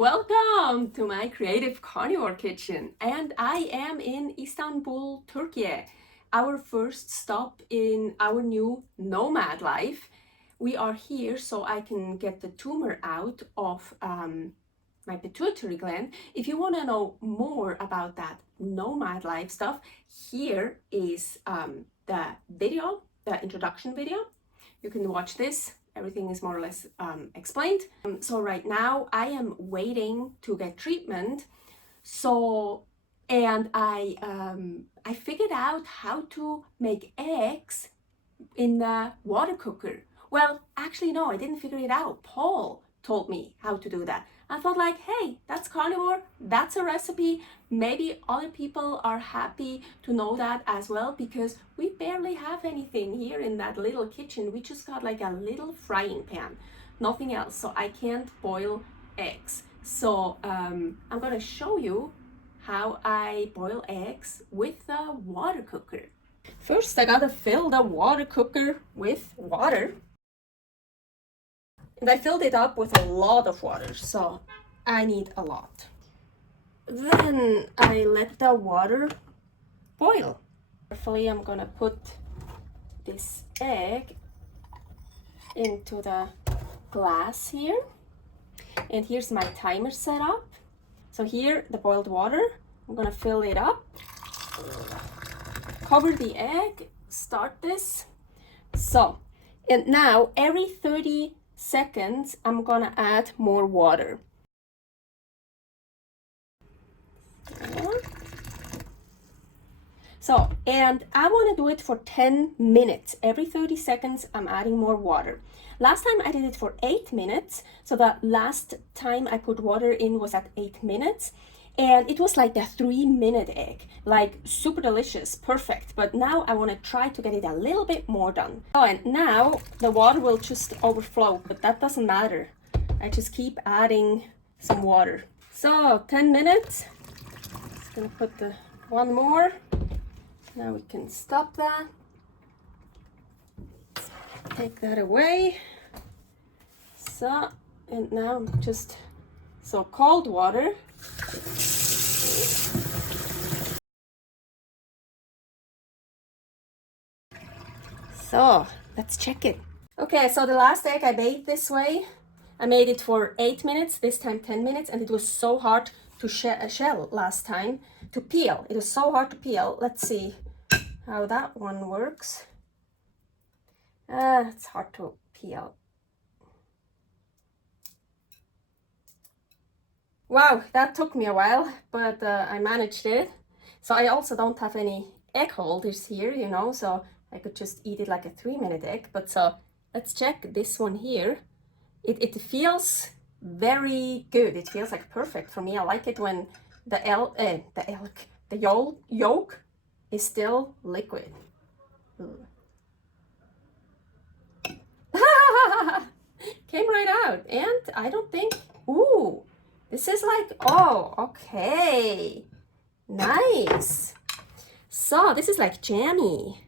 Welcome to my creative carnivore kitchen, and I am in Istanbul, Turkey, our first stop in our new nomad life. We are here so I can get the tumor out of my pituitary gland. If you want to know more about that nomad life stuff, here is the video, the introduction video. You can watch this. Everything is more or less explained. So right now I am waiting to get treatment. And I figured out how to make eggs in the water cooker. Well, actually no, I didn't figure it out. Paul told me how to do that. I thought like, hey, that's carnivore, that's a recipe. Maybe other people are happy to know that as well, because we barely have anything here in that little kitchen. We just got like a little frying pan, nothing else. So I can't boil eggs. So I'm gonna show you how I boil eggs with the water cooker. First, I gotta fill the water cooker with water. And I filled it up with a lot of water, so I need a lot. Then I let the water boil. Carefully, I'm gonna put this egg into the glass here. And here's my timer set up. So here, the boiled water, I'm gonna fill it up. Cover the egg, start this. So, and now every 30 seconds, I'm gonna add more water. So, and I want to do it for 10 minutes. Every 30 seconds, I'm adding more water. Last time I did it for 8 minutes. So the last time I put water in was at 8 minutes. And it was like a 3-minute egg, like super delicious, perfect. But now I want to try to get it a little bit more done. Oh, and now the water will just overflow, but that doesn't matter. I just keep adding some water. So 10 minutes. Just gonna put the one more. Now we can stop that. Take that away. So, and now just, so cold water. So let's check it. Okay, so the last egg I made this way, I made it for 8 minutes, this time 10 minutes, and it was so hard to shell last time, to peel. It was so hard to peel. Let's see how that one works. It's hard to peel. Wow, that took me a while, but I managed it. So I also don't have any egg holders here, you know, so I could just eat it like a 3-minute egg. But so let's check this one here. It feels very good. It feels like perfect for me. I like it when the yolk is still liquid. Came right out, and I don't think, ooh, this is like, oh, okay, nice. So this is like jammy.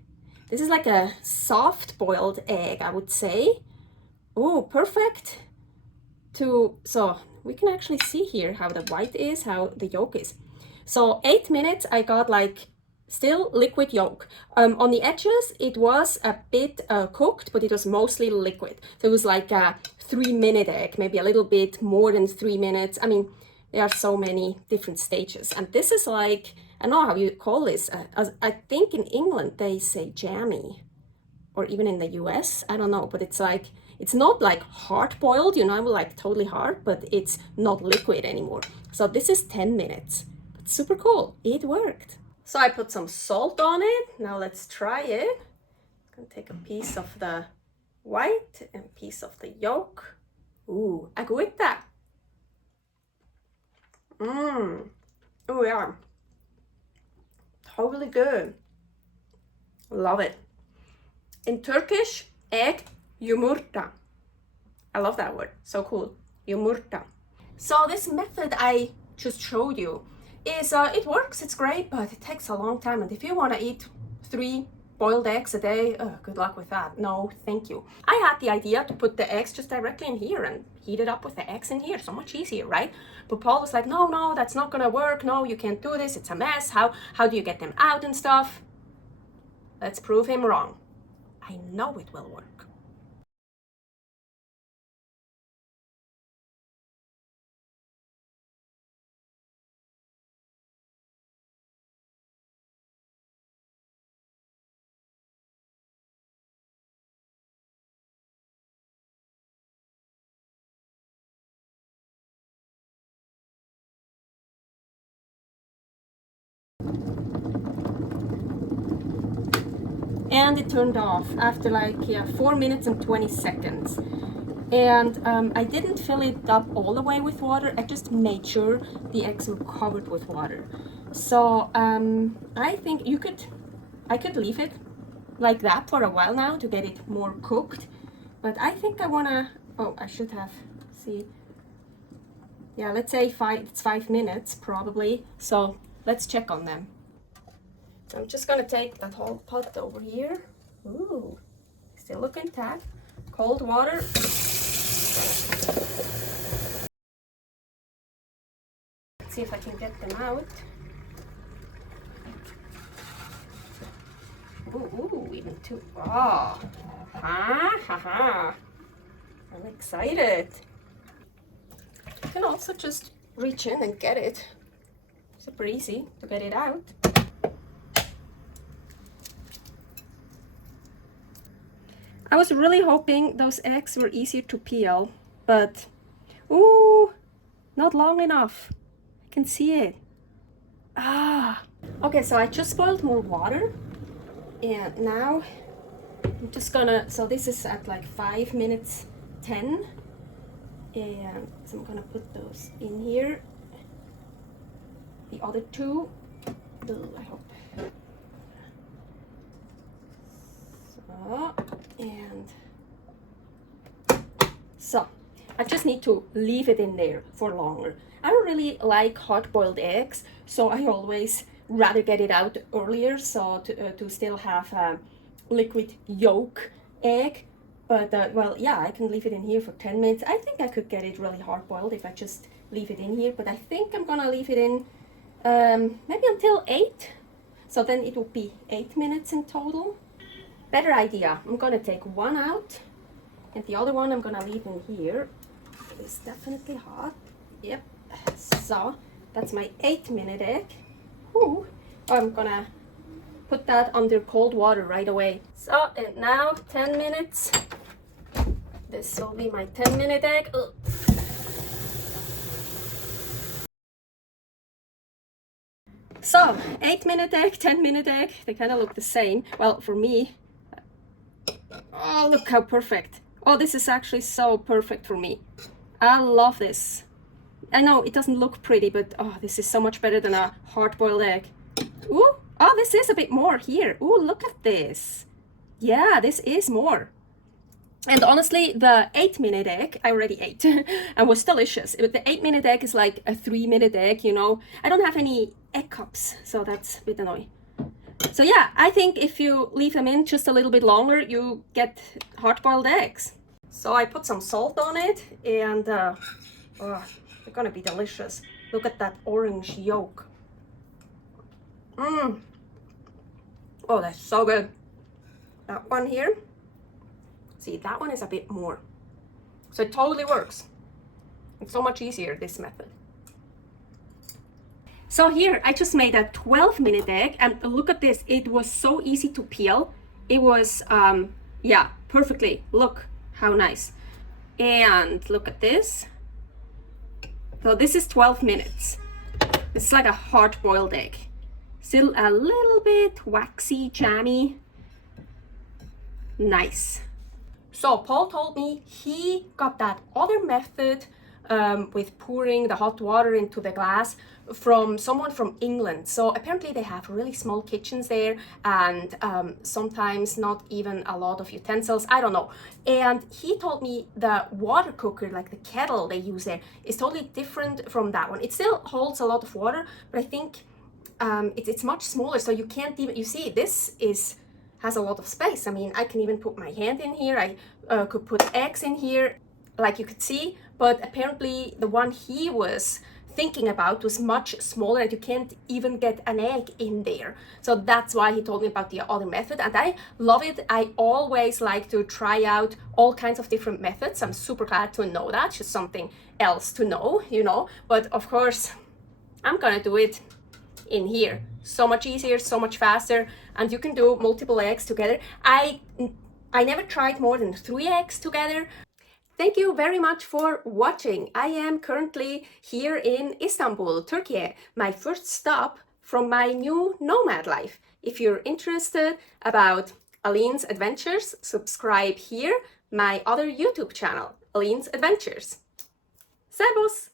This is like a soft boiled egg, I would say. Oh, perfect. So we can actually see here how the white is, how the yolk is. So 8 minutes, I got like still liquid yolk. On the edges, it was a bit cooked, but it was mostly liquid. So it was like a 3-minute egg, maybe a little bit more than 3 minutes. I mean, there are so many different stages. And this is like, I don't know how you call this. I think in England they say jammy, or even in the US, I don't know, but it's like, it's not like hard boiled, you know, like totally hard, but it's not liquid anymore. So this is 10 minutes. It's super cool. It worked. So I put some salt on it. Now let's try it. I'm gonna take a piece of the white and a piece of the yolk. Ooh, agüita. Oh yeah. Totally good. Love it. In Turkish, egg, yumurta. I love that word. So cool. Yumurta. So this method I just showed you is, it works, it's great, but it takes a long time. And if you want to eat 3 boiled eggs a day, good luck with that. No, thank you. I had the idea to put the eggs just directly in here and heat it up with the eggs in here. So much easier, right? But Paul was like, no, that's not gonna work. No, you can't do this. It's a mess. How do you get them out and stuff? Let's prove him wrong. I know it will work. And it turned off after like 4 minutes and 20 seconds. And I didn't fill it up all the way with water. I just made sure the eggs were covered with water. So I think I could leave it like that for a while now to get it more cooked. But I think I wanna, I should have, see, yeah, let's say it's 5 minutes probably. So let's check on them. I'm just gonna take that whole pot over here. Ooh, still looking intact. Cold water. Let's see if I can get them out. Ooh, even two. Oh, ha. I'm excited. You can also just reach in and get it. Super easy to get it out. I was really hoping those eggs were easier to peel, but ooh, not long enough. I can see it. Okay, so I just boiled more water, and now I'm just gonna, so this is at like 5 minutes 10, and so I'm gonna put those in here. The other two, I hope. So I just need to leave it in there for longer. I don't really like hard-boiled eggs, so I always rather get it out earlier, so to still have a liquid yolk egg. But well, yeah, I can leave it in here for 10 minutes. I think I could get it really hard-boiled if I just leave it in here, but I think I'm gonna leave it in maybe until 8. So then it will be 8 minutes in total. Better idea. I'm gonna take one out, and the other one I'm gonna leave in here. It's definitely hot. Yep. So that's my 8-minute egg. Ooh. I'm gonna put that under cold water right away. So, and now 10 minutes. This will be my 10-minute egg. Ugh. So, 8-minute egg, 10-minute egg, they kind of look the same. Well, for me. Oh, look how perfect. Oh, this is actually so perfect for me. I love this. I know it doesn't look pretty, but oh, this is so much better than a hard-boiled egg. Ooh, oh, this is a bit more here. Ooh, look at this. Yeah, this is more. And honestly, the 8-minute egg, I already ate and was delicious. But the 8-minute egg is like a 3-minute egg, you know. I don't have any egg cups, so that's a bit annoying. So yeah, I think if you leave them in just a little bit longer, you get hard-boiled eggs. So I put some salt on it, and oh, they're gonna be delicious. Look at that orange yolk. Oh, that's so good. That one here. See, that one is a bit more. So it totally works. It's so much easier, this method. So here, I just made a 12-minute egg, and look at this. It was so easy to peel. It was, yeah, perfectly. Look how nice. And look at this. So this is 12 minutes. It's like a hard-boiled egg. Still a little bit waxy, jammy. Nice. So Paul told me he got that other method with pouring the hot water into the glass from someone from England. So apparently they have really small kitchens there, and sometimes not even a lot of utensils, I don't know. And he told me the water cooker, like the kettle they use there, is totally different from that one. It still holds a lot of water, but I think it's much smaller, so you can't even, you see, this is has a lot of space. I mean, I can even put my hand in here. I could put eggs in here, like you could see, but apparently the one he was thinking about was much smaller and you can't even get an egg in there. So that's why he told me about the other method, and I love it. I always like to try out all kinds of different methods. I'm super glad to know that, just something else to know, you know. But of course, I'm gonna do it in here. So much easier, so much faster, and you can do multiple eggs together. I never tried more than 3 eggs together. Thank you very much for watching. I am currently here in Istanbul, Turkey, my first stop from my new nomad life. If you're interested about Aline's Adventures, subscribe here, my other YouTube channel, Aline's Adventures. Servus!